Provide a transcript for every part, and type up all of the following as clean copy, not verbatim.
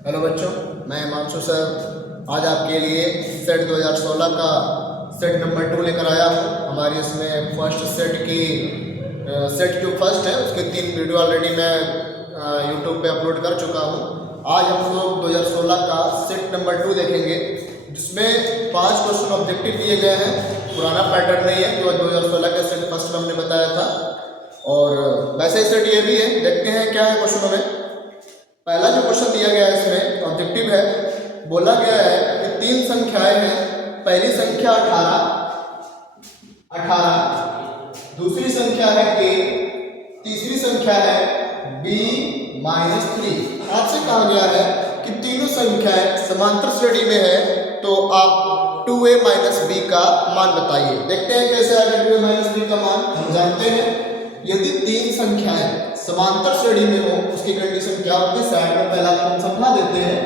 Hello बच्चों, मैं Himanshu sir आज आपके लिए सेट 2016 का सेट नंबर 2 लेकर आया हूँ। हमारी इसमें फर्स्ट सेट की सेट जो फर्स्ट है उसके 3 वीडियो ऑलरेडी मैं यूट्यूब पे अपलोड कर चुका हूँ। आज हम लोग 2016 का सेट नंबर 2 देखेंगे, जिसमें 5 क्वेश्चन ऑब्जेक्टिव दिए गए हैं। पुराना पैटर्न नहीं है जो 2016 के सेट फर्स्ट में हमने बताया था, और वैसे ही सेट ये भी है। देखते हैं क्या है क्वेश्चनों में। पहला जो क्वेश्चन दिया गया है इसमें ऑब्जेक्टिव है, बोला गया है कि 3 संख्याएं हैं। पहली संख्या 18, दूसरी संख्या है a, तीसरी संख्या है b-3। आपसे कहा गया है कि तीनों संख्याएं समांतर श्रेणी में है, तो आप 2a-b का मान बताइए। देखते हैं कैसे आएगा 2a-b का मान। हम जानते हैं यदि 3 संख्याएं समांतर श्रेणी में हो उसकी कंडीशन क्या होती है, साइड में पहला हम समझा देते हैं।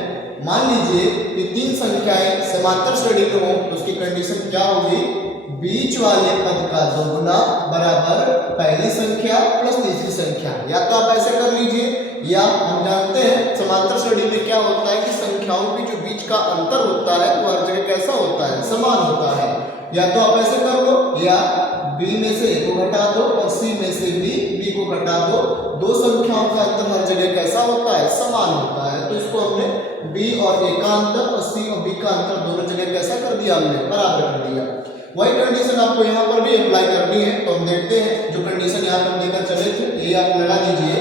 मान लीजिए कि 3 संख्याएं समांतर श्रेणी में हो तो उसकी कंडीशन क्या होगी, बीच वाले पद का दोगुना बराबर पहली संख्या प्लस तीसरी संख्या। या तो आप ऐसे कर लीजिए, या हम जानते हैं समांतर श्रेणी में क्या होता है कि संख्याओं के जो बीच का अंतर होता है वो हर जगह कैसा होता है, समान होता है। या तो आप ऐसे कर लो, या b में से a को घटा दो और c में से b को घटा दो। दो संख्याओं का अंतर हर जगह कैसा होता है, समान होता है। तो इसको हमने b और a का अंतर और c और b का अंतर दोनों जगह कैसा कर दिया, हमने बराबर कर दिया। वही कंडीशन आपको यहाँ पर भी अप्लाई करनी है। तो हम देखते हैं जो कंडीशन यहाँ पर लेकर चले थे, ये आप लगा दीजिए।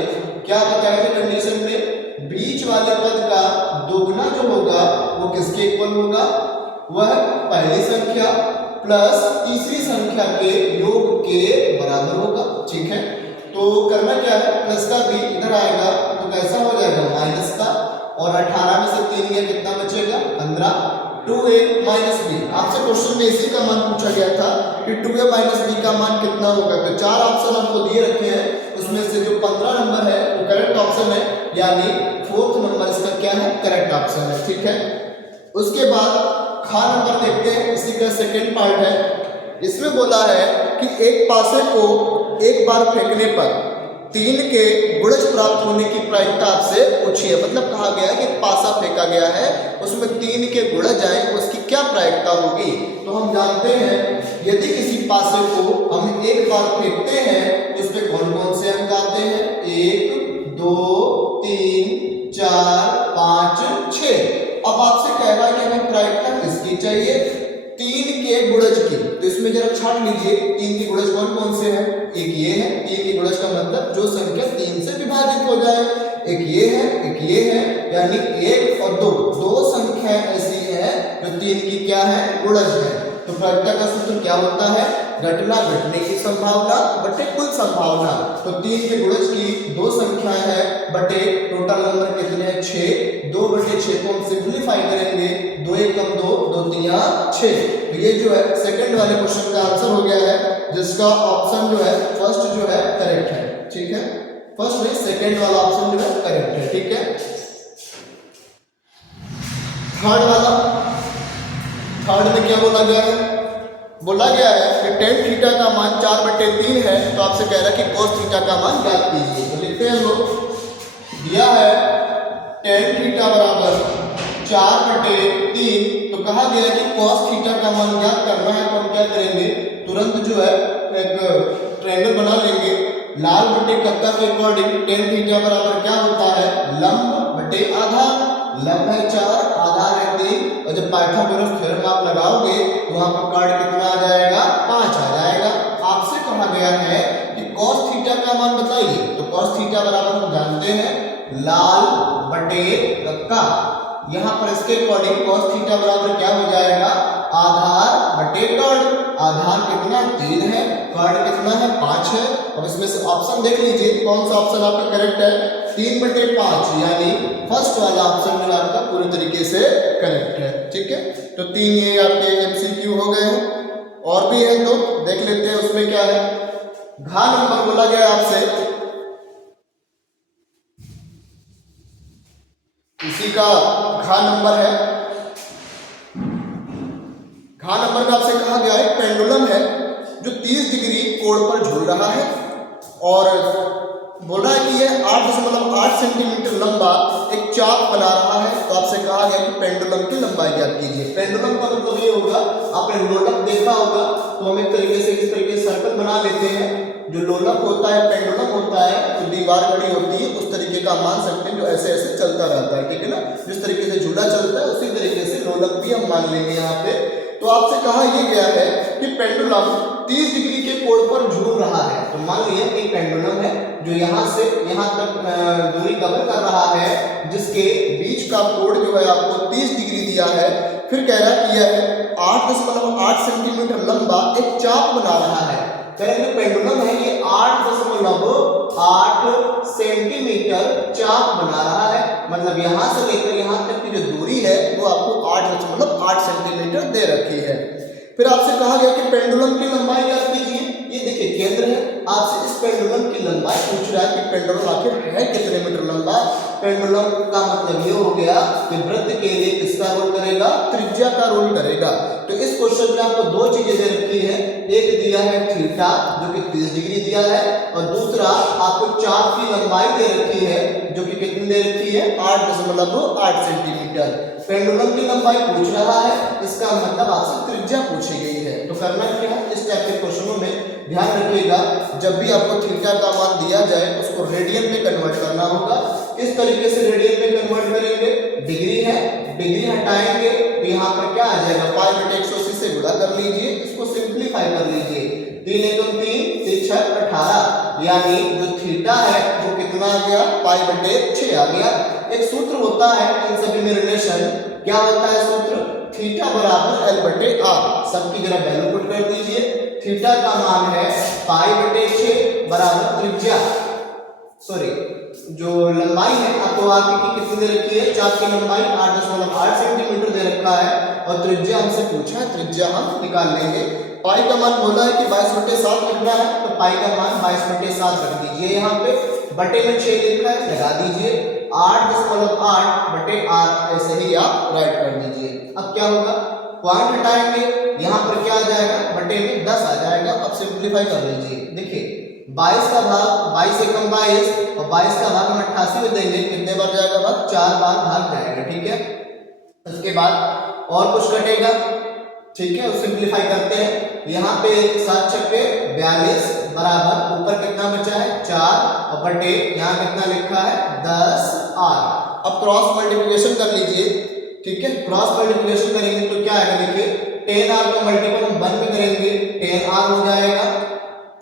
क्या बताया था कंडीशन में, बीच वाले पद का दोगुना जो होगा वो किसके इक्वल होगा, वह पहली संख्या प्लस तीसरी संख्या के योग के बराबर होगा। ठीक है, तो करना क्या है, प्लस का b इधर आएगा तो कैसा हो जाएगा, माइनस का, और 18 में से 3 गया कितना बचेगा, 15। 2a-b, आपसे क्वेश्चन में इसी का मान पूछा गया था कि 2a-b का मान कितना होगा। तो 4 ऑप्शन आपको दिए रखे हैं, उसमें से जो 15 नंबर है वो करेक्ट ऑप्शन है, यानी 4th नंबर इसका क्या है, करेक्ट ऑप्शन है। ठीक है, उसके बाद खा नंबर देखते हैं, इसी का सेकंड पार्ट है। इसमें बोला है कि एक पासे को एक बार फेंकने पर 3 के गुणज प्राप्त होने की प्रायिकता आपसे पूछी है। मतलब कहा गया है कि पासा फेंका गया है, उसमें 3 के गुणज आए, उसकी क्या प्रायिकता होगी। तो हम जानते हैं यदि किसी पासे को हम एक बार फेंकते हैं तो उस पर कौन कौन से अंक आते हैं, 1 2 3 4 5 6। अब आपसे कह रहा है कि हमें प्रायिकता किसकी चाहिए, 3 के गुणज की। तो इसमें जरा छाट लीजिए 3 के गुणज कौन कौन से हैं। एक ये है, 3 के गुणज का मतलब जो संख्या 3 से विभाजित हो जाए। एक ये है, एक ये है, यानी 1 और 2, दो संख्या ऐसी है जो 3 की क्या है, गुणज है। तो प्रायिकता का सूत्र क्या होता है, घटना घटने की संभावना बटे कुल संभावना। तो 3 के गुणज की 2 संख्याएं हैं बटे टोटल नंबर कितने हैं, 6। 2 बटे 6 को हम सिंप्लीफाई करेंगे, 2 एकम 2, 2 तिया 6। तो ये जो है सेकंड वाले क्वेश्चन का आंसर हो गया है, जिसका ऑप्शन जो है फर्स्ट जो है करेक्ट है। ठीक है, फर्स्ट नहीं सेकंड वाला ऑप्शन जो है करेक्ट है। ठीक है, थर्ड में क्या बोला गया है, बोला गया है कि tan थीटा का मान 4/3 है। तो आपसे कह रहा है कि cos थीटा का मान ज्ञात कीजिए। तो लिखते हैं हम लोग, दिया है tan थीटा बराबर 4/3। तो कहा गया है कि cos थीटा का मान ज्ञात करना है। तो हम क्या करेंगे, तुरंत जो है एक ट्रायंगल बना लेंगे। लाल बटे कक्का के अकॉर्डिंग tan थीटा बराबर क्या होता है, लंब बटे आधार। लंब है 4, आधार है 3, और जब पाइथागोरस थ्योरम आप लगाओगे तो वहां पर कार्ड कितना आ जाएगा, 5 आ जाएगा। आपसे कहा गया है कि cos थीटा का मान बताइए। तो cos थीटा बराबर हम जानते हैं लाल बटे कक्का। यहाँ पर इसके अकॉर्डिंग cos थीटा बराबर क्या हो जाएगा, आधार बटे कार्ड। आधार कितना, 3 है, कार्ड कितना है, 5 है। और इसमें से ऑप्शन देख लीजिए कौन सा ऑप्शन आपका करेक्ट है, 3/5, यानी फर्स्ट वाला ऑप्शन जो आपका पूरी तरीके से करेक्ट है। ठीक है, तो 3 ये आपके MCQ हो गए हैं। और भी है तो देख लेते हैं उसमें क्या है। घा नंबर बोला गया आपसे, इसी का घा नंबर है। घा नंबर में आपसे कहा गया है पेंडुलम है जो 30 डिग्री कोण पर झूल रहा है, और बोल रहा है कि यह 8.8 सेंटीमीटर लंबा एक चाप बना रहा है, तो आपसे कहा गया कि पेंडुलम की लंबाई ज्ञात कीजिए। पेंडुलम का मतलब ये होगा, आपने लोलक देखा होगा, तो हम एक तरीके से इस तरीके से सर्कल बना लेते हैं। जो लोलक होता है, पेंडुलम होता है, तो दीवार घड़ी होती है, उस तरीके का मान सकते हैं, जो ऐसे ऐसे चलता रहता है, ठीक है ना। जिस तरीके से झूला चलता है उसी तरीके से लोलक भी हम मान लेंगे यहाँ पे। तो आपसे कहा यह गया है कि पेंडुलम 30 डिग्री के कोण पर झूल रहा है। तो मान लिया एक पेंडुलम है जो यहाँ से यहाँ तक दूरी कवर कर रहा है, जिसके बीच का कोण जो है आपको 30 डिग्री दिया है। फिर कह रहा कि यह 8.8 सेंटीमीटर लंबा एक चाप बना रहा है। करेंगे पेंडुलम है ये 8.8 सेंटीमीटर चाप बना रहा है, मतलब यहां से लेकर यहां तक की जो दूरी है वो आपको 8.8 सेंटीमीटर दे रखी है। फिर आपसे कहा गया कि पेंडुलम की लंबाई ज्ञात कीजिए। ये देखिए केंद्र है, आपसे इस पेंडुलम की लंबाई पूछ रहा है कि पेंडुलम आखिर है कितने मीटर लंबा। पेंडुलम का मतलब ये हो गया कि वृत्त के लिए किसका रोल करेगा, त्रिज्या का रोल करेगा। तो इस क्वेश्चन में आपको दो चीजें दे रखी है, एक दिया है थीटा जो कि 30 डिग्री दिया है, और दूसरा आपको चाप की लंबाई दे रखी है जो कि कितनी दे रखी है, 8.8 सेंटीमीटर। पेंडुलम की लंबाई पूछ रहा है, इसका मतलब आपसे त्रिज्या पूछी गई है। तो करना क्या है, इस टाइप के क्वेश्चनों में ध्यान रखिएगा, जब भी आपको थीटा का मान दिया जाए उसको रेडियन में कन्वर्ट करना होगा। किस तरीके से रेडियन में कन्वर्ट करेंगे, डिग्री है, डिग्री हटाएंगे तो यहाँ पर क्या आ जाएगा, पाई बटे 180 से गुणा कर लीजिए, इसको सिंप्लीफाई कर लीजिए। 3 एकम 3, 3 6 18, यानी जो थीटा है वो कितना आ गया, पाई बटे 6 आ गया। एक सूत्र होता है इन सभी में रिलेशन, क्या होता है सूत्र, थीटा बराबर एल बटे आर। सबकी जरा वैल्यू पुट कर दीजिए। थीटा का मान है पाई बटे 6 बराबर त्रिज्या, सॉरी जो लंबाई है आपको आगे की कितनी दे रखी है, चाप की लंबाई 8.8 सेंटीमीटर दे रखा है, और त्रिज्या हमसे पूछा है, त्रिज्या हम निकाल लेंगे। पाई का मान बोला है कि 22/7 लिखना है, तो पाई का मान 22/7 रख दीजिए। यहाँ पे बटे में 6 लिखा है, लगा दीजिए, 8.8 बटे आर ऐसे ही आप राइट कर दीजिए। अब क्या होगा, पॉइंट हटाएंगे, यहाँ पर क्या आ जाएगा, बटे में 10 आ जाएगा। अब सिंप्लीफाई कर लीजिए, देखिए 22 का भाग 22 एकम 22, और 22 का भाग हम 88 में देंगे, कितने बार जाएगा भाग, 4 बार भाग जाएगा, ठीक है। उसके बाद और कुछ कटेगा, ठीक है, सिंप्लीफाई करते हैं। यहाँ पे 7 छक्के 42 बराबर ऊपर कितना बचा है 4, और बटे यहाँ कितना लिखा है 10 आर। अब क्रॉस मल्टीप्लिकेशन कर लीजिए, ठीक है। क्रॉस मल्टीप्लिकेशन करेंगे तो क्या आएगा, देखिए 10 आर का मल्टीपल हम 1 में करेंगे, 10 आर हो जाएगा।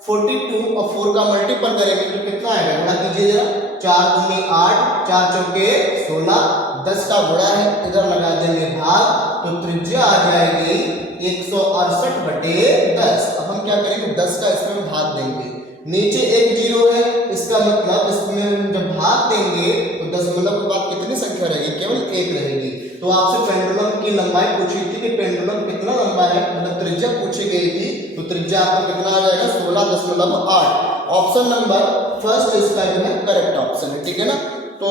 42 और 4 का मल्टीपल करेंगे तो कितना आएगा, गुणा कीजिए जरा, 4 दूनी 8, 4 चौके 16, 10 का गुणा है, इधर लगा देंगे भाग, तो त्रिज्या आ जाएगी 168/10। अब हम क्या करेंगे, 10 का इसमें भाग देंगे, नीचे एक जीरो है, इसका मतलब इसमें जब भाग देंगे तो दशमलव के बाद कितनी संख्या रहेगी, केवल 1 रहेगी। तो आपसे पेंडुलम की लंबाई पूछी थी कि पेंडुलम कितना लंबा है, मतलब त्रिज्या पूछी गई थी, तो त्रिज्या आपका कितना आ जाएगा 16.8। ऑप्शन नंबर फर्स्ट इसका जो है करेक्ट ऑप्शन है, ठीक है ना। तो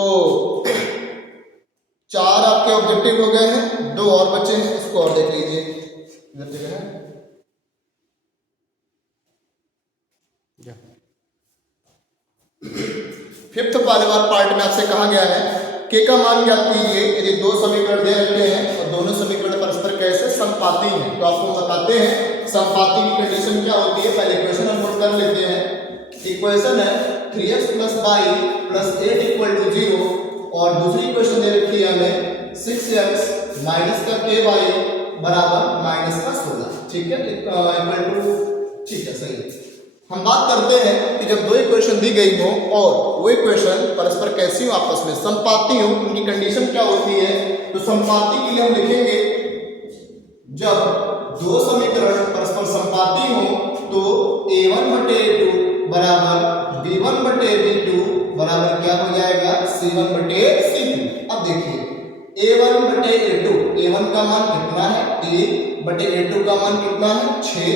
4 आपके ऑब्जेक्टिव हो गए हैं, 2 और बचे हैं, इसको और देख लीजिए। फिफ्थ वाले पार्ट में आपसे कहा गया है के का मान ज्ञात कीजिए। यदि दो समीकरण दे रखे हैं और दोनों समीकरण परस्पर कैसे संपाती हैं, तो आपको बताते हैं संपाती की कंडीशन क्या होती है। पहले इक्वेशन हम नोट कर लेते हैं। इक्वेशन है 3x + y + 8 = 0, और दूसरी इक्वेशन दे रखी है हमें 6x - का ky बराबर -16, ठीक है, ठीक है, सही है। हम बात करते हैं कि जब दो इक्वेशन दी गई हो और वो इक्वेशन परस्पर कैसी हो, आपस में संपाती हो, उनकी कंडीशन क्या होती है। तो संपाती के लिए हम लिखेंगे, जब दो समीकरण परस्पर संपाती हो तो a1/a2 बराबर b1/b2 बराबर क्या हो जाएगा, c1/c2। अब देखिए a1/a2, a1 का मान कितना है 3/a2 का मान कितना है 6,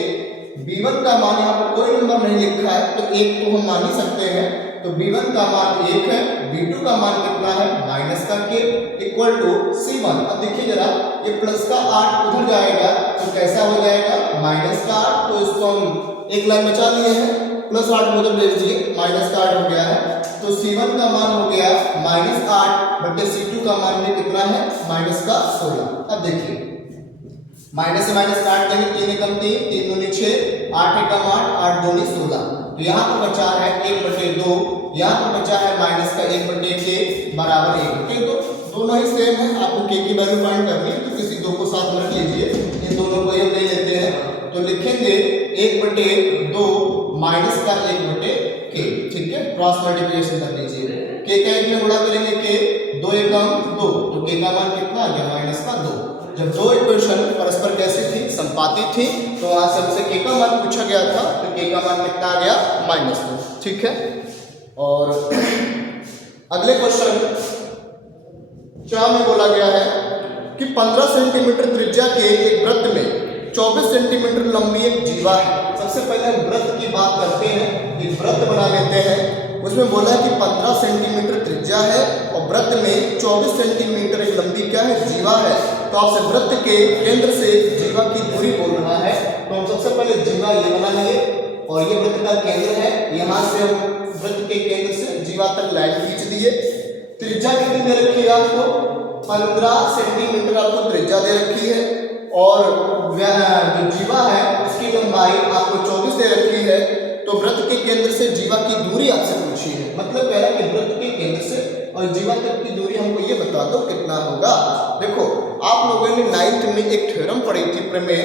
b1 का मान यहाँ पर कोई नंबर नहीं लिखा है तो 1 तो हम मान ही सकते हैं, तो b1 का मान 1 है, b2 का मान कितना है -k = c1। अब देखिए जरा ये प्लस का 8 उधर जाएगा तो कैसा हो जाएगा -8, तो इसको हम एक लाइन बचा लिए हैं, +8 उधर भेज दिए, -8 हो गया है, तो c1 का मान हो गया -8 बटे C2 का मान में कितना है माइनस का 16। अब देखिए माइनस से माइनस काट देंगे, 3 एकम 3, 3 दूनी 6, 8 एकम 8, 8 दूनी 16। तो यहाँ पर बचा है 1/2, यहाँ पर बचा है माइनस का 1/k बराबर 1/2। दोनों ही सेम है, आपको k की वैल्यू फाइंड करनी है तो किसी दो को साथ में रख लीजिए, इन दोनों को हम ले लेते हैं। तो लिखेंगे 1/2 माइनस का 1/k, ठीक है, क्रॉस मल्टीप्लिकेशन कर लीजिए। k का 1 में गुणा करेंगे k, 2 एकम 2, तो k का मान कितना आ गया माइनस का 2। जब दो इक्वेशन परस्पर कैसी थी, संपाती थी, तो वहां से हमसे k का मान पूछा गया था, तो k का मान कितना आ गया -2, ठीक है। और अगले क्वेश्चन 4 में बोला गया है कि 15 सेंटीमीटर त्रिज्या के एक वृत्त में 24 सेंटीमीटर लंबी एक जीवा है। सबसे पहले हम वृत्त की बात करते हैं, एक वृत्त बना लेते हैं। उसमें बोला है कि 15 सेंटीमीटर त्रिज्या है और वृत्त में 24 सेंटीमीटर एक लंबी क्या है जीवा है। तो आपसे वृत्त के केंद्र से जीवा की दूरी बोल रहा है, तो हम सबसे पहले जीवा ये बना लेंगे और ये वृत्त का केंद्र है। यहाँ से हम वृत्त के केंद्र से जीवा तक लाइन खींच दिए। त्रिज्या कितनी दे रखी है आपको, 15 सेंटीमीटर आपको त्रिज्या दे रखी है और जो जीवा है उसकी लंबाई आपको 24 दे रखी है। तो वृत्त के केंद्र से जीवा की दूरी आपसे पूछी है, मतलब कह रहा है कि वृत्त के केंद्र से और जीवा तक की दूरी हमको ये बता दो कितना होगा। देखो आप लोगों ने 9th में एक थ्योरम पढ़ी थी प्रमेय,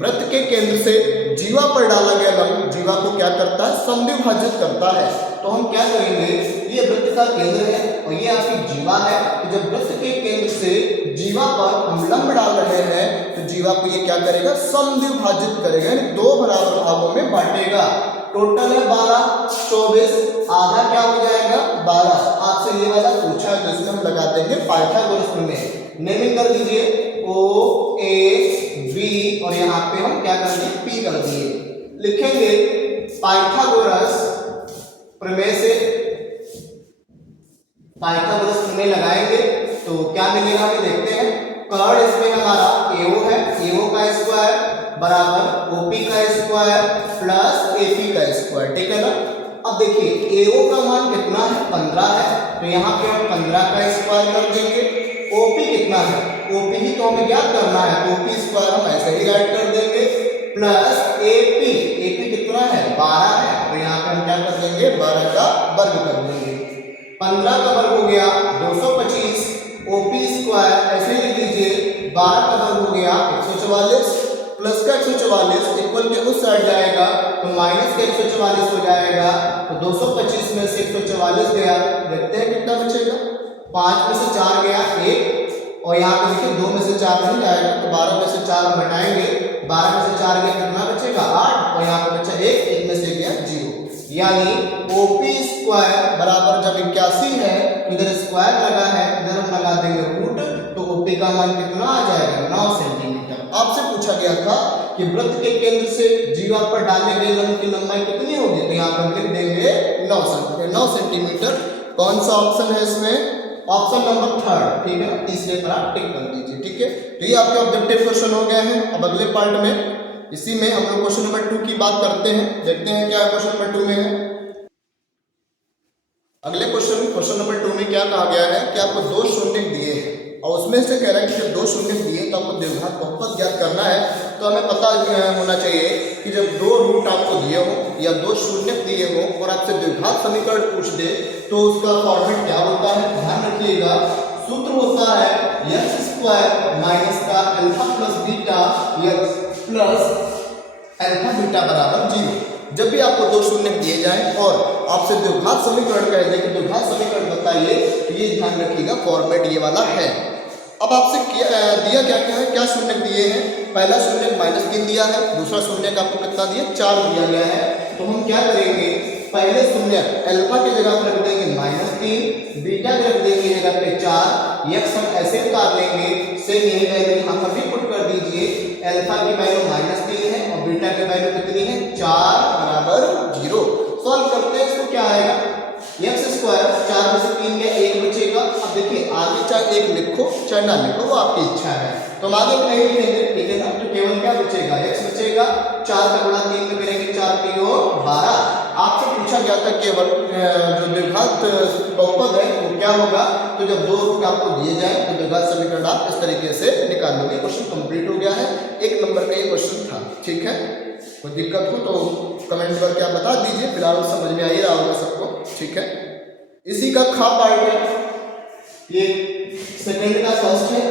वृत्त के केंद्र से जीवा पर डाला गया लंब जीवा को क्या करता है, समद्विभाजित करता है। तो हम क्या करेंगे, ये वृत्त का केंद्र है और ये आपकी जीवा है। तो जब वृत्त के केंद्र से जीवा पर हम लंब डाल रहे हैं तो जीवा को ये क्या करेगा, समद्विभाजित करेगा, यानी 2 बराबर भागों में बांटेगा। टोटल है 12, 24, आधा क्या हो जाएगा 12। आपसे ये वाला पूछा है तो इसमें हम लगा देंगे पाइथागोरस प्रमेय। नेमिंग कर दीजिए O A B और यहाँ पे हम क्या कर दिए P कर दिए। लिखेंगे पाइथागोरस प्रमेय से, पाइथागोरस प्रमेय लगाएंगे तो क्या मिलेगा हमें देखते हैं। कर्ण इसमें हमारा AO है, AO का स्क्वायर बराबर OP का स्क्वायर प्लस AP का स्क्वायर, ठीक है ना। अब देखिए AO का मान कितना है 15 है, तो यहाँ पे हम 15 का स्क्वायर कर देंगे। OP कितना है, OP ही तो हमें ज्ञात करना है, तो OP स्क्वायर हम ऐसे ही राइट कर देंगे प्लस AP, AP कितना है 12 है, तो यहाँ पे हम क्या कर देंगे 12 का वर्ग कर देंगे। 15 का वर्ग हो गया 225, OP स्क्वायर ऐसे लिख लीजिए, 12 का वर्ग हो गया 144 प्लस का 144 इक्वल के उस साइड जाएगा तो माइनस का 144 हो जाएगा। तो 225 में से 144 गया, देखते हैं कितना बचेगा। 5 में से 4 गया 1 और यहाँ पे देखिए 2 में से 4 नहीं जाएगा, तो 12 में से 4 हम घटाएंगे, 12 में से 4 गया कितना बचेगा 8 और यहाँ पे बचा 1 में से गया 0। यानी OP स्क्वायर बराबर जब 81 है तो इधर स्क्वायर लगा है, इधर हम लगा देंगे रूट, तो OP का मान कितना आ जाएगा 9 सेंटीमीटर। आपसे पूछा गया था कि वृत्त के केंद्र से जीवा पर डालने गए लंब की लंबाई कितनी होगी, तो यहाँ पर हम लिख देंगे 9 सेंटीमीटर। कौन सा ऑप्शन है इसमें, ऑप्शन नंबर 3, ठीक है ना, तीसरे पर आप टिक कर दीजिए, ठीक है। तो ये आपके ऑब्जेक्टिव क्वेश्चन हो गए हैं। अब अगले पार्ट में इसी में हम लोग क्वेश्चन नंबर 2 की बात करते हैं, देखते हैं क्या क्वेश्चन नंबर 2 में है। अगले क्वेश्चन नंबर 2 में क्या कहा गया है कि आपको 2 शून्य दिए हैं और उसमें से कह रहा है कि जब 2 शून्य दिए तो आपको द्विघात बहुपद ज्ञात करना है। तो हमें पता होना चाहिए कि जब 2 रूट आपको दिए हो या 2 शून्य दिए हो और आपसे द्विघात समीकरण पूछ दे तो उसका फॉर्मेट क्या होता है, ध्यान रखिएगा। सूत्र होता है x स्क्वायर माइनस का alpha plus beta x plus alpha beta बराबर 0। जब भी आपको 2 शून्य दिए जाएं और आपसे द्विघात समीकरण कह दें कि द्विघात समीकरण बताइए, तो ये ध्यान रखिएगा फॉर्मेट ये वाला है। अब आपसे दिया क्या है, क्या शून्य दिए हैं। पहला शून्य -3 दिया है, दूसरा शून्य का आपको कितना दिया 4 दिया गया है। तो हम क्या करेंगे, पहले शून्य अल्फा की जगह पर रख देंगे -3, बीटा की रख देंगे जगह पे 4, x हम ऐसे उतार लेंगे, सेम यही वैल्यू यहाँ पर भी पुट कर दीजिए। अल्फा की वैल्यू -3 है और बीटा की वैल्यू कितनी है 4 बराबर 0। सॉल्व करते हैं, इसको क्या आएगा x स्क्वायर 4 में से 3 गया 1 बचेगा। अब देखिए आगे चाहे 1 लिखो चाहे ना लिखो वो आपकी इच्छा है, तो हम आगे नहीं लिखेंगे, ठीक है ना। तो केवल क्या बचेगा x बचेगा, 4 का गुणा 3 में करेंगे 4 3 और 12। आपसे पूछा गया था केवल जो द्विघात बहुपद है वो क्या होगा, तो जब दो रूट आपको दिए जाए तो द्विघात समीकरण आप इस तरीके से निकाल लोगे। क्वेश्चन कंप्लीट हो गया है, 1 नंबर का ये क्वेश्चन था। ठीक है, कोई दिक्कत हो तो कमेंट करके आप बता दीजिए, फिलहाल समझ में आ ही रहा होगा सबको। ठीक है, इसी का खा पार्ट है, ये सेकंड का फर्स्ट है,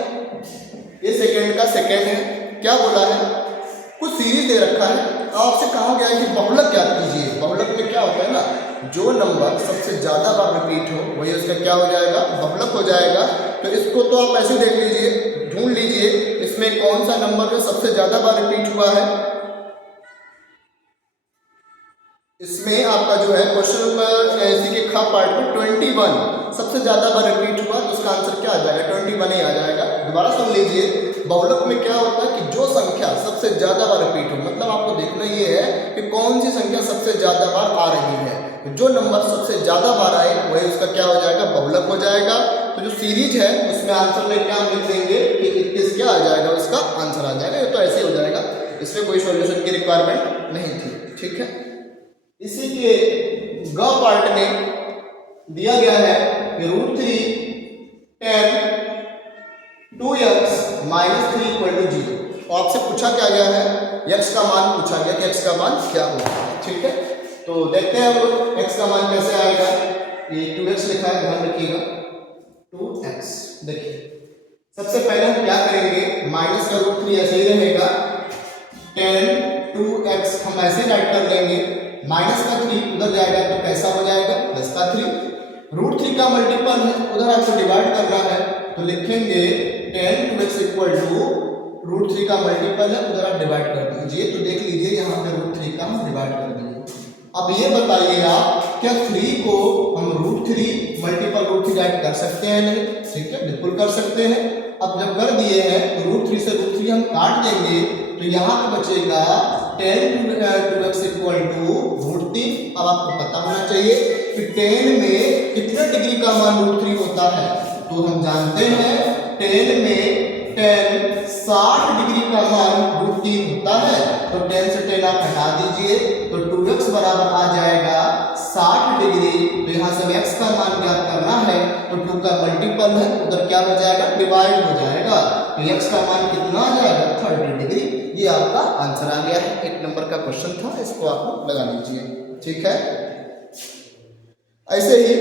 ये सेकंड का सेकंड है। क्या बोला है, कुछ सीरीज दे रखा है, आपसे कहा गया है कि बहुलक ज्ञात कीजिए। बहुलक में क्या होता है ना, जो नंबर सबसे ज्यादा बार रिपीट हो वही उसका क्या हो जाएगा, बहुलक हो जाएगा। तो इसको तो आप ऐसे देख लीजिए, ढूंढ लीजिए इसमें कौन सा नंबर जो सबसे ज्यादा बार रिपीट हुआ है। इसमें आपका जो है क्वेश्चन नंबर इसी के खा पार्ट में 21 सबसे ज्यादा बार रिपीट हुआ, तो उसका आंसर क्या आ जाएगा, 21 ही आ जाएगा। दोबारा सुन लीजिए, बहुलक में क्या होता है कि जो संख्या सबसे ज्यादा बार रिपीट हो, मतलब आपको देखना ये है कि कौन सी संख्या सबसे ज्यादा बार आ रही है, तो जो नंबर सबसे ज्यादा बार आए वही उसका क्या हो जाएगा, बहुलक हो जाएगा। तो जो सीरीज है उसमें आंसर में क्या लिख देंगे कि 21 क्या आ जाएगा, उसका आंसर आ जाएगा। ये तो ऐसे हो जाएगा, इसमें कोई सॉल्यूशन की रिक्वायरमेंट नहीं थी। ठीक है, इसी के ग पार्ट में दिया गया है कि √3 10 2x - 3 = 0। तो आपसे पूछा क्या गया है, x का मान पूछा गया कि x का मान क्या होगा। ठीक है, तो देखते हैं हम x का मान कैसे आएगा। ये 2x लिखा है, ध्यान रखिएगा 2x। देखिए सबसे पहले हम क्या करेंगे, माइनस का √3 ऐसे ही रहेगा, 10 2x हम ऐसे राइट कर लेंगे, माइनस का 3 उधर जाएगा तो कैसा हो जाएगा, प्लस का 3। √3 का मल्टीपल है, उधर आपको डिवाइड करना है, तो लिखेंगे 10 2x = √3 का मल्टीपल है, उधर आप डिवाइड कर दीजिए। तो देख लीजिए यहाँ पे √3 का हम डिवाइड कर दिए। अब ये बताइए आप, क्या 3 को हम √3 मल्टीपल √3 ऐड कर सकते हैं नहीं? ठीक है, बिल्कुल कर सकते हैं। अब जब कर दिए हैं तो √3 से √3 हम काट देंगे, तो यहाँ पे बचेगा 10 2x = √3। अब आपको पता होना चाहिए कि 10 में कितने डिग्री का मान √3 होता है, तो हम जानते हैं 10 में 60 डिग्री का मान √3 होता है। तो 10 से 10 आप हटा दीजिए, तो 2x बराबर आ जाएगा 60 डिग्री। तो यहाँ से x का मान ज्ञात करना है, तो 2 का मल्टीपल है, उधर क्या हो जाएगा, डिवाइड हो जाएगा। तो x का मान कितना आ जाएगा, 30 डिग्री। ये आपका आंसर आ गया है, 1 नंबर का क्वेश्चन था, इसको आप लगा लीजिए। ठीक है, ऐसे ही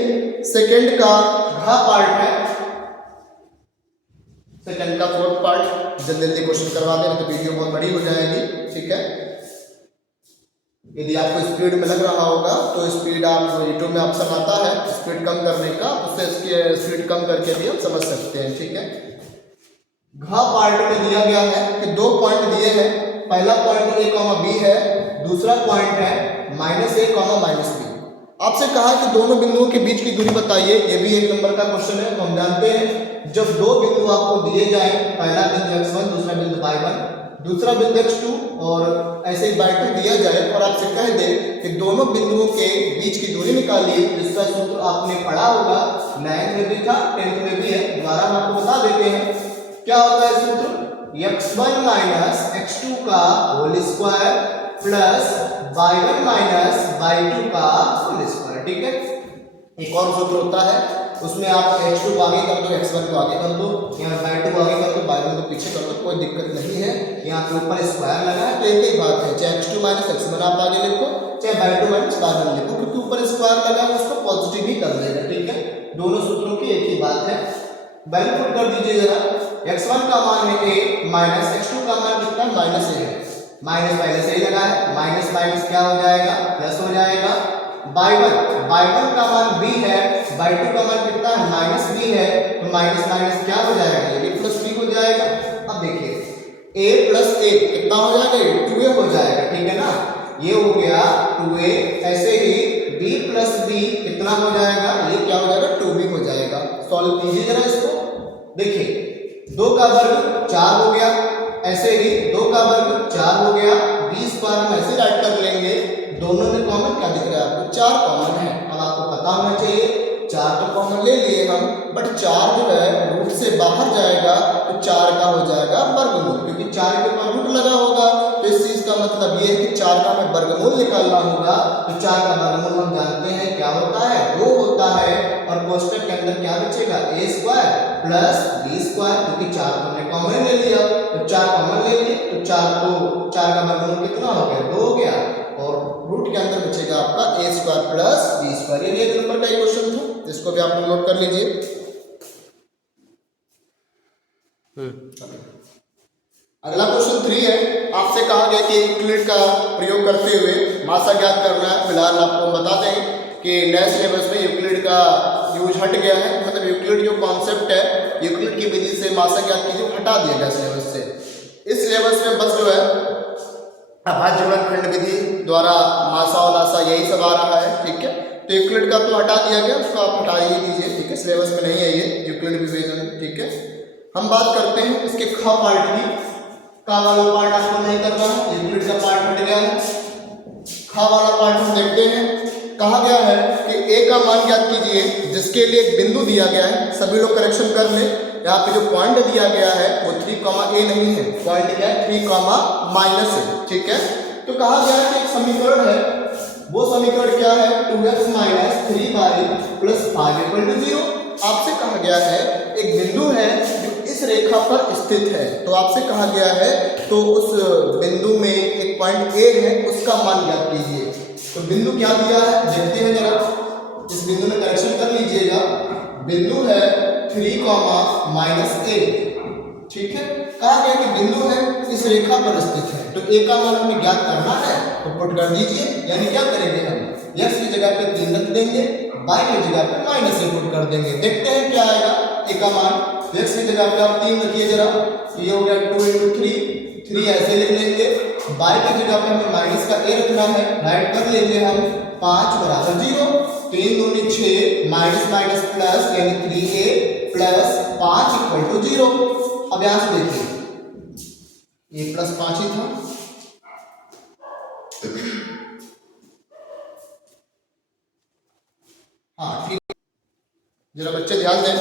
सेकंड का घ पार्ट है, सेकंड का 4th पार्ट जल्दी जल्दी क्वेश्चन करवा दें तो वीडियो बहुत बड़ी हो जाएगी। ठीक है, यदि आपको स्पीड में लग रहा होगा तो स्पीड आप यूट्यूब में ऑप्शन आता है स्पीड कम करने का, उससे इसकी स्पीड कम करके भी हम समझ सकते हैं। ठीक है, घ पार्ट में दिया गया है कि 2 पॉइंट दिए हैं, पहला पॉइंट a, b है, दूसरा पॉइंट है -a, -b। आपसे कहा कि दोनों बिंदुओं के बीच की दूरी बताइए, ये भी 1 नंबर का क्वेश्चन है। तो हम जानते हैं जब 2 बिंदु आपको दिए जाए, पहला बिंदु x1, दूसरा बिंदु y1, दूसरा बिंदु x2 और ऐसे ही y2 दिया जाए और आपसे कह दे कि दोनों बिंदुओं के बीच की दूरी निकालिए, जिसका सूत्र आपने पढ़ा होगा, 9th में भी था, 10th में भी है, दोबारा हम आपको बता देते हैं। क्या होता है सूत्र, x1 - x2 का whole square plus y1 - y2 का होल स्क्वायर। ठीक है, एक और सूत्र होता है, उसमें आप x2 को आगे कर दो, x1 को आगे कर दो, यहाँ y2 को आगे कर दो, y1 को पीछे कर दो, कोई दिक्कत नहीं है। यहाँ पे ऊपर स्क्वायर लगा है तो एक ही बात है, चाहे x2 - x1 आप आगे लिखो, चाहे y2 - y1 लिखो, क्योंकि ऊपर स्क्वायर लगा है उसको पॉजिटिव ही कर देगा। ठीक है, दोनों सूत्रों की एक ही बात है। वैल्यू पुट कर दीजिए जरा, x1 का मान है a, माइनस x2 का मान कितना -a है, माइनस पहले से ही लगा है, माइनस माइनस क्या हो जाएगा, प्लस हो जाएगा। y1 का मान b है, y2 का मान कितना है, -b है, तो माइनस माइनस क्या हो जाएगा, ये भी प्लस b हो जाएगा। अब देखिए a प्लस a कितना हो जाएगा, 2a हो जाएगा। ठीक है ना, ये हो गया 2a। ऐसे ही b प्लस b कितना हो जाएगा, ये क्या हो जाएगा, 2b हो जाएगा। सॉल्व कीजिए जरा इसको, देखिए 2 का वर्ग 4 हो गया, ऐसे ही 2 का वर्ग 4 हो गया, 20 पर हम ऐसे राइट कर लेंगे, दोनों में कॉमन क्या दिख रहा है आपको, 4 कॉमन है। अब आपको पता होना चाहिए 4 तो कॉमन ले लिए हम, बट 4 जो है रूट से बाहर जाएगा तो 4 का हो जाएगा वर्गमूल, क्योंकि 4 के ऊपर रूट लगा होगा, तो इस चीज का मतलब ये है कि 4 का हमें वर्गमूल निकालना होगा। तो 4 का वर्गमूल हम जानते हैं क्या होता है, 2 होता है। और कोष्टक के अंदर क्या बचेगा, a square plus b square, क्योंकि 4 को हमने कॉमन ले लिया। तो 4 कॉमन ले लिए तो 4 का वर्गमूल कितना हो गया, 2 हो गया। और रूट के अंदर बचेगा आपका a square plus b square. ये 1 नंबर का क्वेश्चन था, इसको भी आप नोट कर लीजिए। अगला क्वेश्चन 3 है। आपसे कहा गया कि यूक्लिड का प्रयोग करते हुए मासा ज्ञात करना है। फिलहाल आपको बता दें कि नए सिलेबस में यूक्लिड का यूज हट गया है, मतलब यूक्लिड जो कॉन्सेप्ट है यूक्लिड की विधि से मासा ज्ञात कीजिए हटा दिया गया सिलेबस से। इस सिलेबस में बस जो है अभाज्य वर्गखंड विधि द्वारा मासा और लासा यही सब आ रहा है, ठीक है। तो यूक्लिड का तो हटा दिया गया, उसको आप हटा ही दीजिए, ठीक है। सिलेबस में नहीं है ये यूक्लिड विवेचन, ठीक है। हम बात करते हैं इसके ख पार्ट की। का वाला पार्ट आपको नहीं करना है, यूक्लिड का पार्ट हट गया है। ख वाला पार्ट हम देखते हैं। कहा गया है कि a का मान ज्ञात कीजिए जिसके लिए एक बिंदु दिया गया है। सभी लोग करेक्शन कर ले, यहाँ पे जो पॉइंट दिया गया है वो 3, a नहीं है, पॉइंट क्या है 3, है, ठीक है। तो कहा गया है कि एक समीकरण है, वो समीकरण क्या है, 2x - 3y + 5 = 0। आपसे कहा गया है एक बिंदु है जो इस रेखा पर स्थित है। तो आपसे कहा गया है तो उस बिंदु में एक पॉइंट a है, उसका मान ज्ञात कीजिए। तो बिंदु क्या दिया है देखते हैं जरा, इस बिंदु में करेक्शन कर लीजिएगा। बिंदु है 3, -a, ठीक है। कहा गया कि बिंदु है इस रेखा पर स्थित है। तो a का मान हमें ज्ञात करना है, तो पुट कर दीजिए। यानी क्या करेंगे हम, x की जगह पे 3 रख देंगे, y की जगह पे -a पुट कर देंगे। देखते हैं क्या आएगा a का मान। x की जगह पे आप 3 रखिए जरा, ये हो गया 2 × 3 ऐसे लिख लेंगे। y की जगह पे हमें माइनस का a रखना है, राइट कर लेंगे हम। 5 = 0, 3 दूनी 6, माइनस माइनस प्लस यानी 3a + 5 = 0। अब यहां से देखिए ये +5 ही था, हाँ ठीक। जरा बच्चे ध्यान दें,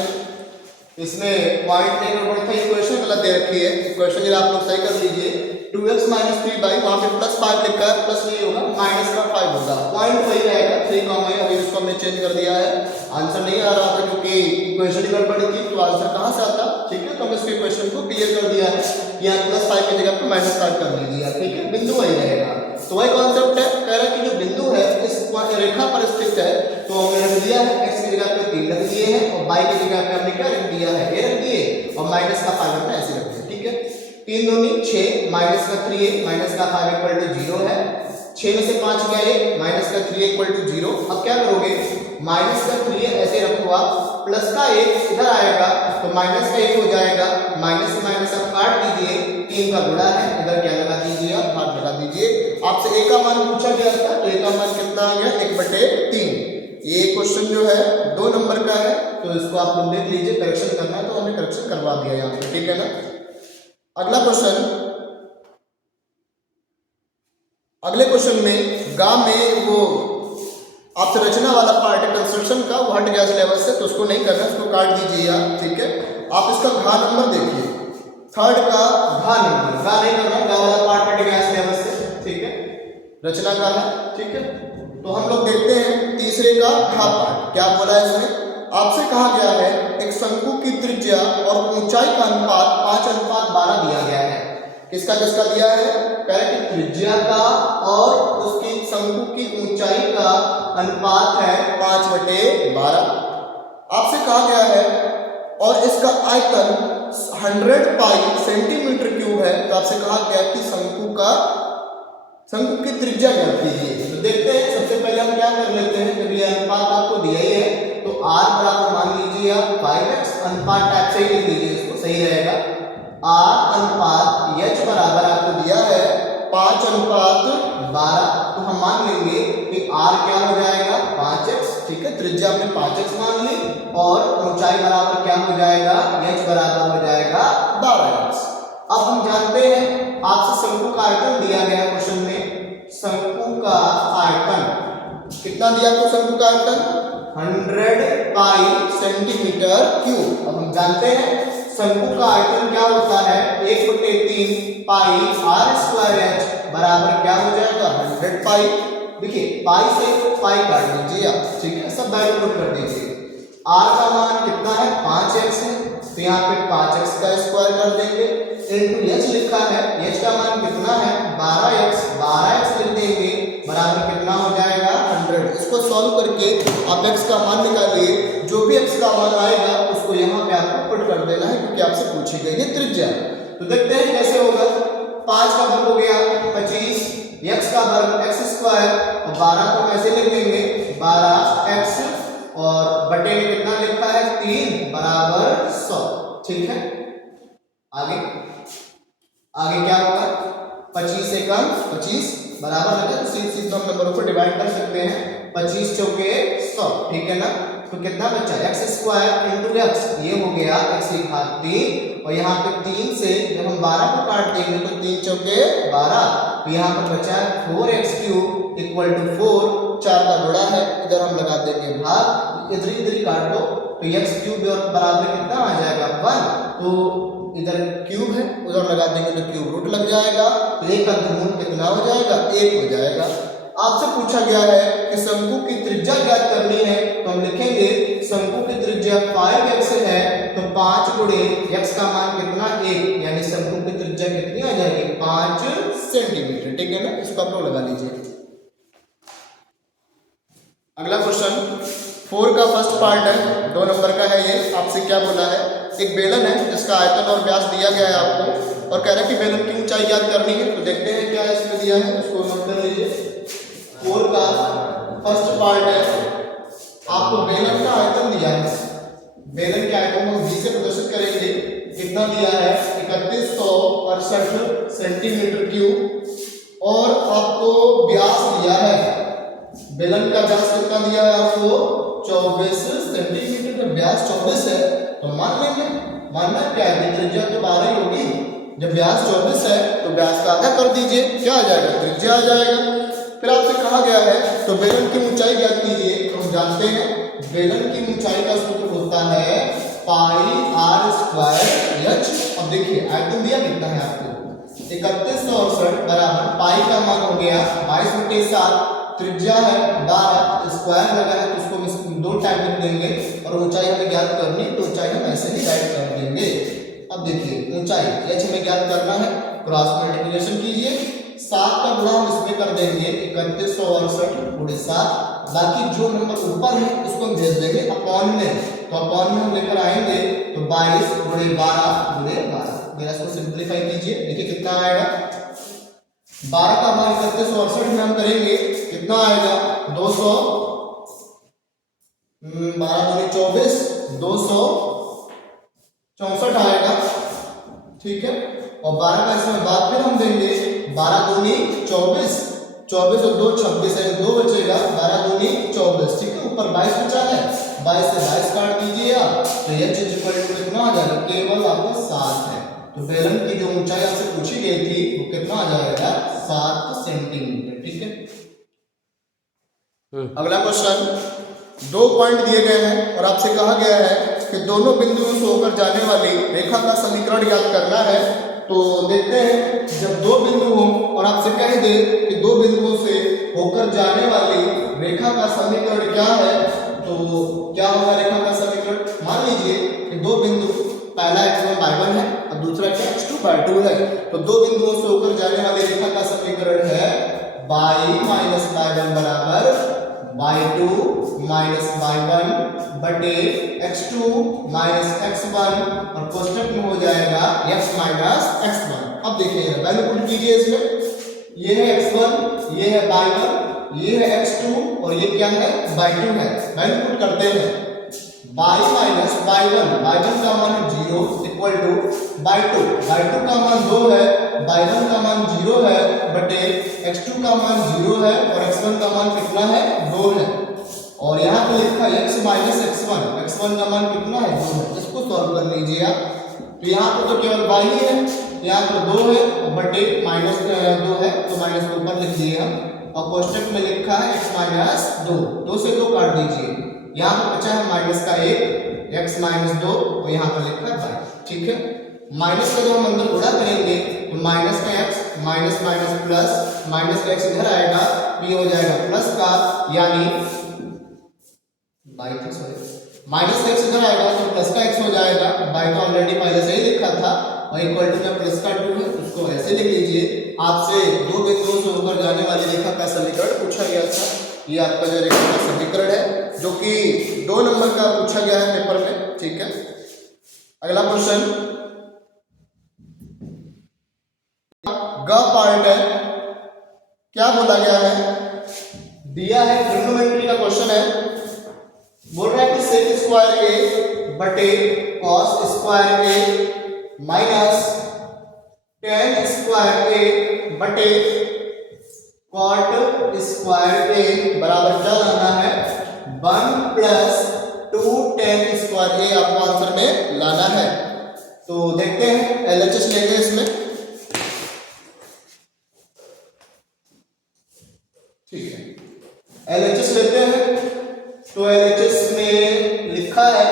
इसमें पॉइंट एक गड़बड़ था, इक्वेशन गलत दे रखी है। इक्वेशन जरा आप लोग सही कर लीजिए। 2x - 3y, वहां पे +5 लिखा है, प्लस नहीं होगा, -5 होगा। पॉइंट वही रहेगा 3, अभी इसको हमने चेंज कर दिया है। आंसर नहीं आ रहा था क्योंकि इक्वेशन गड़बड़ी थी, तो आंसर कहां से आता, ठीक है। तो हमने इसके इक्वेशन को क्लियर कर दिया है, यहाँ +5 की जगह पे -5 कर दीजिए, ठीक है। बिंदु वही रहेगा। तो वही कॉन्सेप्ट है, कह रहा है कि जो बिंदु है इस रेखा पर स्थित है। तो हमने रख दिया है x की जगह पे 3 रख दिए हैं, और y की जगह पे हमने क्या रख दिया है, a रख दिए, और माइनस का 5 हमने ऐसे रख दिया, ठीक है। 3 दूनी 6, माइनस का 3a, माइनस का 5 = 0 है। 6 में से 5 गया 1, माइनस का 3a = 0। अब क्या करोगे, माइनस का 3a ऐसे रखो आप, प्लस का 1 इधर आएगा तो माइनस का 1 हो जाएगा। माइनस से माइनस आप काट दीजिए, 3 का गुणा है, इधर क्या लगा दीजिए आप, भाग लगा दीजिए। आपसे a का मान पूछा गया था, तो a का मान कितना आ गया, 1/3। ये क्वेश्चन जो है 2 नंबर का है, तो इसको आप लोग देख लीजिए, करेक्शन करना है तो हमने करेक्शन करवा दिया यहाँ पे, ठीक है ना। अगला क्वेश्चन, अगले क्वेश्चन में गा में वो आपसे रचना वाला पार्ट है कंस्ट्रक्शन का, वो हट गया सिलेबस से, तो उसको नहीं करना, उसको काट दीजिए आप, ठीक है। आप इसका घा नंबर देखिए, 3rd का घा नंबर, घा नहीं करना, गा वाला पार्ट हट गया सिलेबस से, ठीक है। रचना का है, ठीक है। तो हम लोग देखते हैं तीसरे का घा पार्ट क्या बोला है इसमें। आपसे कहा गया है एक शंकु की त्रिज्या और ऊंचाई का अनुपात 5:12 दिया गया है। किसका किसका दिया है, कह रहे कि त्रिज्या का और उसकी शंकु की ऊंचाई का अनुपात है 5/12। आपसे कहा गया है और इसका आयतन 100 पाई सेंटीमीटर क्यूब है। तो आपसे कहा गया कि शंकु की त्रिज्या ज्ञात कीजिए। तो देखते हैं, सबसे पहले हम क्या कर लेते हैं, जब ये अनुपात आपको दिया ही है तो r बराबर मान लीजिए आप 5x, अनुपात टाइप से ही लिख लीजिए, इसको सही रहेगा। r अनुपात h बराबर आपको दिया है 5:12, तो हम मान लेंगे कि r क्या हो जाएगा 5x, ठीक है। त्रिज्या हमने 5x मान ली, और ऊंचाई बराबर क्या हो जाएगा, h बराबर हो जाएगा 12x। अब हम जानते हैं आपसे शंकु का आयतन दिया गया क्वेश्चन में, शंकु का आयतन कितना दिया आपको, शंकु का आयतन 100 पाई सेंटीमीटर क्यूब। अब हम जानते हैं शंकु का आयतन क्या होता है 1/3 पाई आर स्क्वायर एच बराबर क्या हो जाएगा 100 पाई। देखिए पाई से पाई काट दीजिए आप, ठीक है, सब वैल्यू पुट कर दीजिए। आर का मान कितना है 5x है, तो यहाँ पे 5x का स्क्वायर कर देंगे इनटू एच लिखा है, एच का मान कितना है 12x, 12x लिख देंगे बराबर कितना हो जाएगा 100। इसको सॉल्व करके आप x का मान निकालिए, जो भी x का मान आएगा उसको यहाँ पे आपको पुट कर देना है क्योंकि आपसे पूछी गई है त्रिज्या। तो देखते हैं कैसे होगा। 5 का वर्ग हो गया 25, x का वर्ग x स्क्वायर और 12 को कैसे लिख देंगे 12x और बटे में कितना लिखा है 3 बराबर 100, ठीक है। आगे क्या होगा 25 से कम 25 बराबर है, सीधे हम नंबरों को डिवाइड कर सकते हैं, 25 चौके 100, ठीक है ना। तो कितना बचा x स्क्वायर इंटू x, ये हो गया x की घात 3 और यहाँ पे 3 से जब हम 12 को काट देंगे तो 3 चौके 12, तो यहाँ पर बचा है 4x क्यूब इक्वल टू 4, 4 का गुणा है, इधर हम लगा देंगे भाग, इधर ही काट दो तो x क्यूब बराबर कितना आ जाएगा 1, तो इधर क्यूब है उधर लगा देंगे तो क्यूब रूट लग जाएगा, तो एक का घनमूल कितना हो जाएगा 1 हो जाएगा। आपसे पूछा गया है कि शंकु की त्रिज्या ज्ञात करनी है, तो हम लिखेंगे शंकु की त्रिज्या 5x है, तो 5 गुणे x का मान कितना 1, यानी शंकु की त्रिज्या कितनी आ जाएगी 5 सेंटीमीटर, ठीक है ना। इसको आप लोग लगा लीजिए। अगला क्वेश्चन 4 का फर्स्ट पार्ट है, 2 नंबर का है ये। आपसे क्या बोला है, एक बेलन है जिसका आयतन और व्यास दिया गया है आपको और कह रहा है कि बेलन की ऊंचाई ज्ञात करनी है। तो देखते हैं क्या इसमें दिया है, उसको नोट कर लीजिए। 4 का फर्स्ट पार्ट है, आपको बेलन का आयतन दिया है, बेलन के आयतन को v से प्रदर्शित करेंगे, कितना दिया है 3168 सेंटीमीटर क्यूब और आपको व्यास दिया है, बेलन का व्यास कितना दिया है आपको 24 सेंटीमीटर, का व्यास 24 है तो मान लेंगे, मानना क्या है त्रिज्या तो 12 ही होगी, जब व्यास 24 है तो व्यास का आधा कर दीजिए, क्या आ जाएगा त्रिज्या आ जाएगा। फिर आपसे कहा गया है तो बेलन की ऊंचाई ज्ञात कीजिए, तो हम जानते हैं बेलन की ऊंचाई का सूत्र होता है पाई आर स्क्वायर एच। अब देखिए आयतन दिया कितना है आपको 3168 बराबर पाई का मान हो गया 22/7, त्रिज्या है 12, स्क्वायर लगा है तो उसको हम 2 टाइम लिख देंगे और ऊंचाई हमें ज्ञात करनी तो ऊंचाई हम ऐसे ही राइट कर देंगे। अब देखिए ऊंचाई h हमें ज्ञात करना है, क्रॉस मल्टीप्लिकेशन कीजिए, 7 का गुणा हम इसमें कर देंगे 3168 गुणे 7, बाकी जो नंबर ऊपर है उसको हम भेज देंगे अपॉन में, तो अपॉन में हम लेकर आएंगे तो 22 गुणे 12 गुणे 12, मेरा इसको सिंप्लीफाई कीजिए, देखिए कितना आएगा 12 का भाग 3168 में हम करेंगे कितना आएगा 200, 12 दूनी 24, 264 आएगा, ठीक है। और 12 का इसमें बाद फिर हम देंगे 12 दूनी 24, 24 और 2 26 है, 2 बचेगा 12 दूनी 24, ठीक है। ऊपर 22 बचा है, 22 से 22 काट कीजिए आप तो h कितना आ जाएगा केवल आपका 7 है। तो बेलन की जो ऊंचाई आपसे पूछी गई थी वो कितना आ जाएगा 7 सेंटीमीटर, ठीक है। अगला क्वेश्चन 2 पॉइंट दिए गए हैं और आपसे कहा गया है कि दोनों बिंदुओं से होकर जाने वाली रेखा का समीकरण ज्ञात करना है। तो देखते हैं जब 2 बिंदु हो और आपसे कह दे कि 2 बिंदुओं से होकर जाने वाली रेखा का समीकरण क्या है, तो क्या होगा रेखा का समीकरण। मान लीजिए कि 2 बिंदु, पहला x1/1 है और दूसरा x2/2 है, तो 2 बिंदुओं से होकर जाने वाली रेखा का समीकरण है y-y1 बराबर y2 माइनस y1 बटे x2 माइनस x1 और कोष्टक में हो जाएगा x माइनस x1। अब देखिए वैल्यू पुट कीजिए इसमें, ये है x1, ये है y1, ये है x2 और ये क्या है y2 है। वैल्यू पुट करते हैं y माइनस y1, y1 का मान 0 इक्वल टू y2, y2 का मान 2 है, y1 का मान 0 है बटे x2 का मान 0 है और x1 का मान कितना है 2 है। और यहाँ पे लिखा है x माइनस x1, x1 का मान कितना है 2 है। इसको सॉल्व कर लीजिए आप, तो यहाँ पे तो केवल y ही है, यहाँ पर 2 है और बटे माइनस 2 है तो माइनस के ऊपर लिख दिए हम और कोष्टक में लिखा है x माइनस 2, 2 से 2 काट दीजिए, यहाँ पर बचा है माइनस का 1, x माइनस 2 और यहाँ पर लिखा है बाई, ठीक है। माइनस का जो हम अंदर गुणा करेंगे तो माइनस का x minus minus plus, minus का x इधर आएगा, ये हो जाएगा प्लस का, यानी बाई था सॉरी, माइनस का x इधर आएगा तो प्लस का x हो जाएगा, बाई तो ऑलरेडी पहले से ही लिखा था, और इक्वल टू में प्लस का 2 है, उसको ऐसे लिख लीजिए। आपसे दो बिंदुओं से होकर जाने वाली रेखा का समीकरण पूछा गया था, ये आपका जो रेखा का समीकरण है जो कि 2 नंबर का पूछा गया है पेपर में, ठीक है। अगला क्वेश्चन ग पार्ट है, क्या बोला गया है, दिया है ट्रिग्नोमेट्री का क्वेश्चन है, बोल रहा है कि सेक स्क्वायर ए बटे कॉस स्क्वायर ए माइनस टेन स्क्वायर ए बटे कॉट स्क्वायर ए बराबर क्या लाना है, 1 प्लस 2 टेन स्क्वायर ए आपको आंसर में लाना है। तो देखते हैं एलएचएस लेंगे इसमें, ठीक है। एलएचएस लेते हैं तो एलएचएस में लिखा है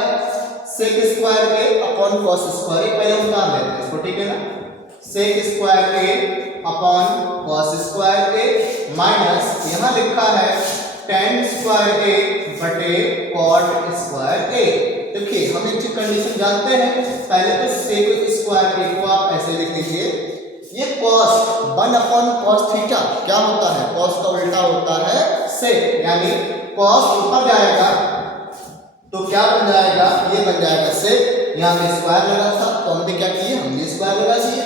सेक स्क्वायर ए अपॉन कॉस स्क्वायर ए, पहले उतार लेते हैं इसको, ठीक है ना। सेक स्क्वायर ए अपॉन कॉस स्क्वायर ए माइनस यहाँ लिखा है टेन स्क्वायर ए बटे कॉट स्क्वायर ए। देखिए हम एक चीज कंडीशन जानते हैं, पहले तो सेक स्क्वायर ए को आप ऐसे लिख लीजिए, ये कॉस 1 अपॉन कॉस थीटा क्या होता है, कॉस का उल्टा होता है सेक, यानी कॉस ऊपर जाएगा तो क्या बन जाएगा, ये बन जाएगा सेक, यहाँ पे स्क्वायर लगा था तो हमने क्या किया, हमने स्क्वायर लगा दिए,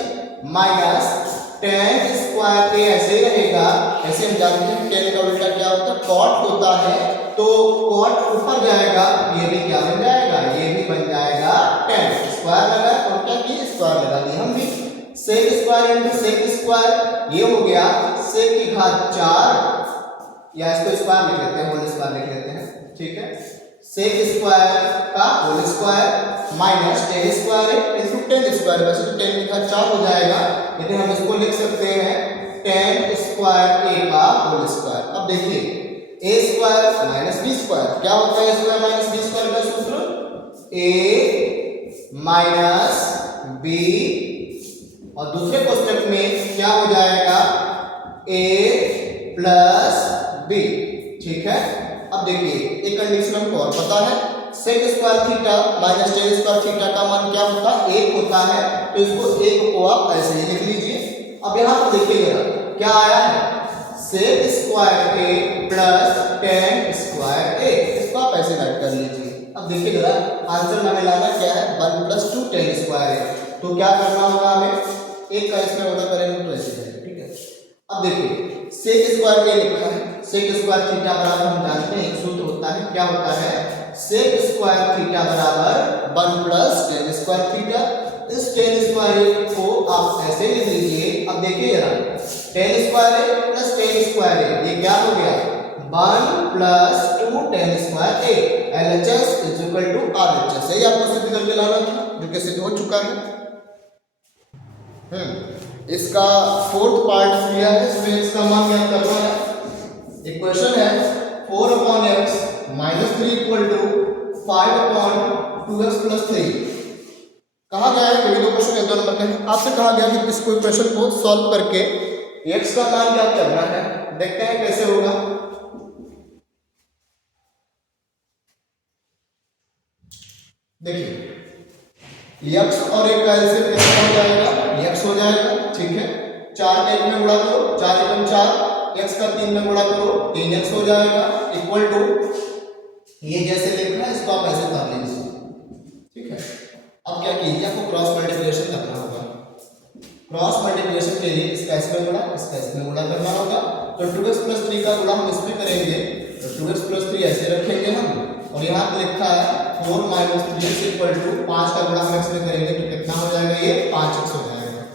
माइनस टेन स्क्वायर ए ऐसे ही रहेगा, ऐसे हम जानते हैं टेन का उल्टा क्या होता है, कॉट होता है, तो कॉट ऊपर जाएगा, ये भी क्या बन जाएगा, ये भी बन जाएगा टेन, स्क्वायर लगा और क्या किया, स्क्वायर लगा दिया हम भी, sec square into sec square, ये हो गया सेक की घात 4, या इसको स्क्वायर लिख लेते हैं, होल स्क्वायर लिख लेते हैं, ठीक है। सेक स्क्वायर का whole square minus tan square into tan square, वैसे तो 10 की घात 4 हो जाएगा, लेकिन हम इसको लिख सकते हैं टेन स्क्वायर ए का होल स्क्वायर। अब देखिए A square minus B square, क्या होता है स्क्वायर माइनस बी स्क्वायर का सूत्र, ए माइनस बी, और दूसरे क्वेश्चन में क्या हो जाएगा, ए प्लस बी, ठीक है। अब देखिए एक कंडीशन हमको और पता है, sec square theta minus tan square theta का मान क्या होता है, 1 होता है, तो इसको 1 को आप ऐसे ही लिख लीजिए। अब यहाँ पर देखिएगा क्या आया है, sec square A plus tan square ए, इसको आप ऐसे राइट कर लीजिए। अब देखिएगा आंसर हमें लाना क्या है, 1 प्लस 2 टेन स्क्वायर ए, तो क्या करना होगा हमें, एक का इसमें ऑर्डर करेंगे तो ऐसे जाएगा, ठीक है। अब देखिए सेक स्क्वायर ए लिखा है, सेक स्क्वायर थीटा बराबर हम जानते हैं एक सूत्र होता है, क्या होता है, सेक स्क्वायर थीटा बराबर 1 प्लस टेन स्क्वायर थीटा, इस टेन स्क्वायर को आप ऐसे लिख लीजिए। अब देखिए जरा tan square A plus tan square A, ये क्या हो गया, 1 plus 2 tan square A, LHS is equal to RHS, यही आपको सिद्ध करके लाना था जो कि सिद्ध हो चुका है। इसका 4th पार्ट दिया है, इसमें इसका मान ज्ञात करना है। एक क्वेश्चन है 4 upon x minus 3 equal to 5 upon 2x plus 3, कहा गया है, कोई दो क्वेश्चन है 2 नंबर का है, आपसे कहा गया कि इस कोई क्वेश्चन को सॉल्व करके x का मान ज्ञात करना है, देखते हैं कैसे होगा। देखिए x और 1 का एलसीएम कैसे हो जाएगा, x हो जाएगा, ठीक है, 4 का 1 में गुणा करो, 4 एकम 4, x का 3 में गुणा करो 3x हो जाएगा, इक्वल टू ये जैसे लिखा है इसको आप ऐसे कर लीजिए, ठीक है। अब क्या कीजिए, आपको क्रॉस मल्टीप्लिकेशन करना होगा, क्रॉस मल्टीप्लिकेशन के लिए इसका इसमें गुणा इसका इसमें गुणा करना होगा, तो 2x प्लस 3 का गुणा हम इसमें करेंगे, तो 2x प्लस 3 ऐसे रखेंगे हम, और यहाँ पे लिखा है 4 माइनस 3x इक्वल टू 5 का गुणा हम x में करेंगे तो कितना हो जाएगा, ये 5x हो जाएगा।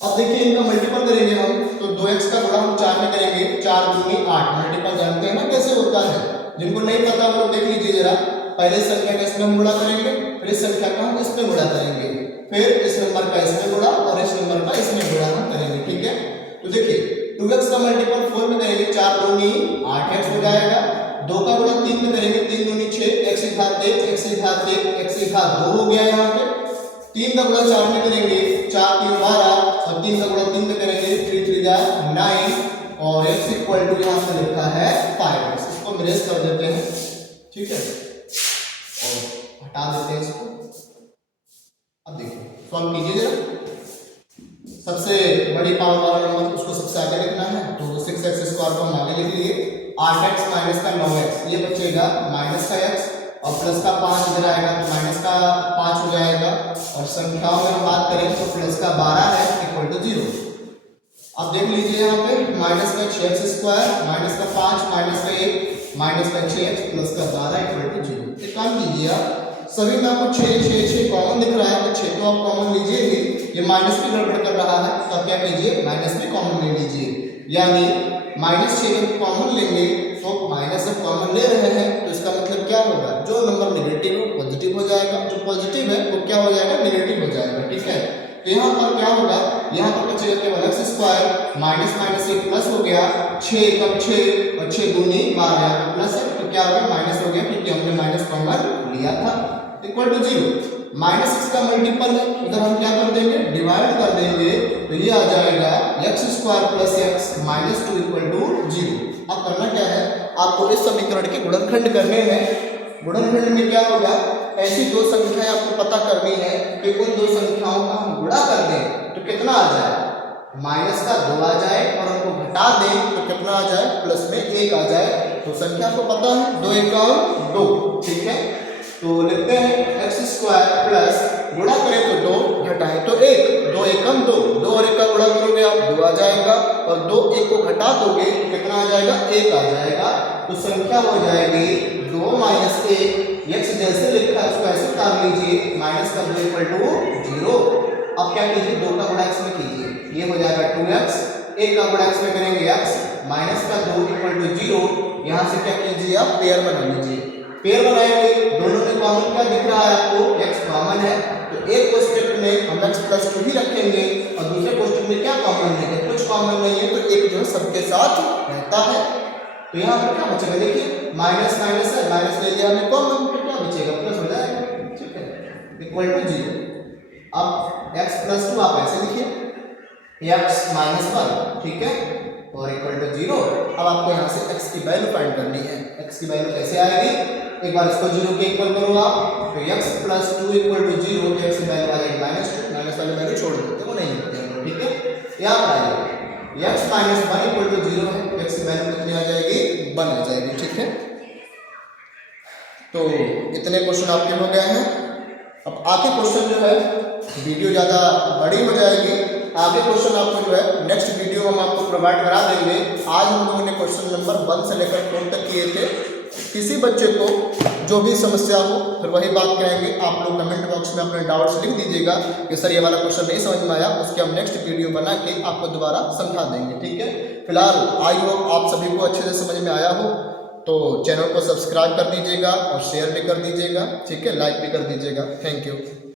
अब देखिए इनका मल्टीपल करेंगे हम, तो 2x का गुणा हम 4 में करेंगे, 4 दूनी 8, मल्टीपल जानते हैं ना कैसे होता है, जिनको नहीं पता वो देख लीजिए जरा, पहले संख्या का इसमें हम गुणा करेंगे, फिर इस संख्या का हम इसमें गुणा करेंगे, फिर इस नंबर का इसमें गुणा और इस नंबर का इसमें गुणा हम करेंगे, ठीक है। तो देखिए 2x का मल्टीपल 4 में करेंगे, 4 दूनी 8x हो जाएगा, 2 का गुणा 3 में करेंगे, 3 दूनी 6, x की घात 1, x की घात 1, x की घात 2 हो गया यहाँ पे। 3 का गुणा 4 में करेंगे, 4 3 12 और 3 का गुणा 3 में करेंगे, 3 3 जा 9 और x इक्वल टू यहाँ पे लिखा है 5x। इसको हम इरेज कर देते हैं, ठीक है, और हटा देते हैं इसको। अब देखिए सॉल्व कीजिए जरा। सबसे बड़ी पावर वाला नंबर उसको सबसे आगे लिखना है, तो 6x स्क्वायर को हम आगे लिख लिए, 8x माइनस का 9x, ये बचेगा माइनस का x और प्लस का 5 इधर आएगा तो माइनस का 5 हो जाएगा, और संख्याओं में हम बात करें तो प्लस का 12 है इक्वल टू 0। अब देख लीजिए यहाँ पे माइनस का 6x स्क्वायर माइनस का 5 माइनस का 1 माइनस का 6x प्लस का 12 इक्वल टू 0। एक काम कीजिए आप, सभी में आपको 6 6 6 कॉमन दिख रहा है तो 6 तो आप कॉमन लीजिए ही, ये माइनस भी गड़बड़ कर रहा है तो आप क्या कीजिए माइनस भी कॉमन ले लीजिए, यानी माइनस 6 जब कॉमन लेंगे तो माइनस जब कॉमन ले रहे हैं तो इसका मतलब क्या होगा, जो नंबर नेगेटिव है पॉजिटिव हो जाएगा, जो पॉजिटिव है वो क्या हो जाएगा नेगेटिव हो जाएगा, ठीक है। तो यहाँ पर क्या होगा, यहाँ पर बचेगा केवल x स्क्वायर माइनस माइनस एक प्लस हो गया, 6 कब 6 और 6 दूनी 12 यहाँ पे प्लस है तो क्या हो गया माइनस हो गया क्योंकि हमने माइनस कॉमन लिया था, इक्वल टू 0। माइनस इसका मल्टीपल है, उधर हम क्या कर देंगे डिवाइड कर देंगे तो ये आ जाएगा x square plus x minus 2 equal to 0। अब करना क्या है, आपको इस समीकरण के गुणनखंड करने हैं। गुणनखंड में क्या होगा, ऐसी दो संख्याएं आपको पता करनी है कि उन दो संख्याओं का हम गुणा कर दें तो कितना आ जाए, माइनस का 2 आ जाए और उनको घटा दें तो कितना आ जाए प्लस में 1 आ जाए। तो संख्या को पता है 2 1 2, ठीक है। तो लिखते हैं x स्क्वायर प्लस गुणा करें तो 2 घटाएं तो 1, 2 1 2, 2 और 1 का गुणा करोगे आप 2 आ जाएगा और 2 1 को घटा दोगे तो कितना आ जाएगा 1 आ जाएगा। तो संख्या हो जाएगी 2 माइनस 1, x जैसे लिखा है उसको ऐसे उतार लीजिए, माइनस का 2 इक्वल टू 0। अब क्या कीजिए 2 का गुणा x में कीजिए, ये हो जाएगा 2x, 1 का गुणा x में करेंगे x, माइनस का 2 इक्वल टू 0। यहाँ से क्या कीजिए आप पेयर बना लीजिए, पेयर बनाएंगे, दोनों में कॉमन क्या दिख रहा है आपको x कॉमन है तो एक कोष्टक में हम x प्लस 2 ही रखेंगे और दूसरे कोष्टक में क्या कॉमन है, कुछ कॉमन नहीं है तो एक जो है सबके साथ रहता है। तो यहाँ पर क्या बचेगा, देखिए माइनस माइनस है, माइनस ले लिया हमने कॉमन तो क्या बचेगा प्लस हो जाएगा, ठीक है, इक्वल टू 0। अब x प्लस 2 आप ऐसे लिखिए x माइनस 1, ठीक है, और इक्वल टू 0। अब आपको यहाँ से x की वैल्यू फाइंड करनी है, x की वैल्यू कैसे आएगी, एक बार इसको 0 के इक्वल करो आप तो x plus 2 equal to 0, x की वैल्यू आ जाएगी माइनस 2, माइनस वाली वैल्यू छोड़ देते हैं वो नहीं लिखते हैं, ठीक है। यहाँ पर आएगी x माइनस 1 इक्वल टू 0 है, x की वैल्यू कितनी आ जाएगी 1 आ जाएगी, ठीक है। तो इतने क्वेश्चन आपके हो गए हैं। अब आगे क्वेश्चन जो है वीडियो ज़्यादा बड़ी हो जाएगी, आगे क्वेश्चन आपको जो है नेक्स्ट वीडियो हम आपको प्रोवाइड करा देंगे। आज हम लोगों ने क्वेश्चन नंबर 1 से लेकर 4 तक किए थे। किसी बच्चे को जो भी समस्या हो फिर वही बात कहेंगे, आप लोग कमेंट बॉक्स में अपने डाउट्स लिख दीजिएगा कि सर ये वाला क्वेश्चन नहीं समझ में आया, उसके हम नेक्स्ट वीडियो बना के आपको दोबारा समझा देंगे, ठीक है। फिलहाल आई होप आप सभी को अच्छे से समझ में आया हो, तो चैनल को सब्सक्राइब कर दीजिएगा और शेयर भी कर दीजिएगा, ठीक है, लाइक भी कर दीजिएगा। Thank you.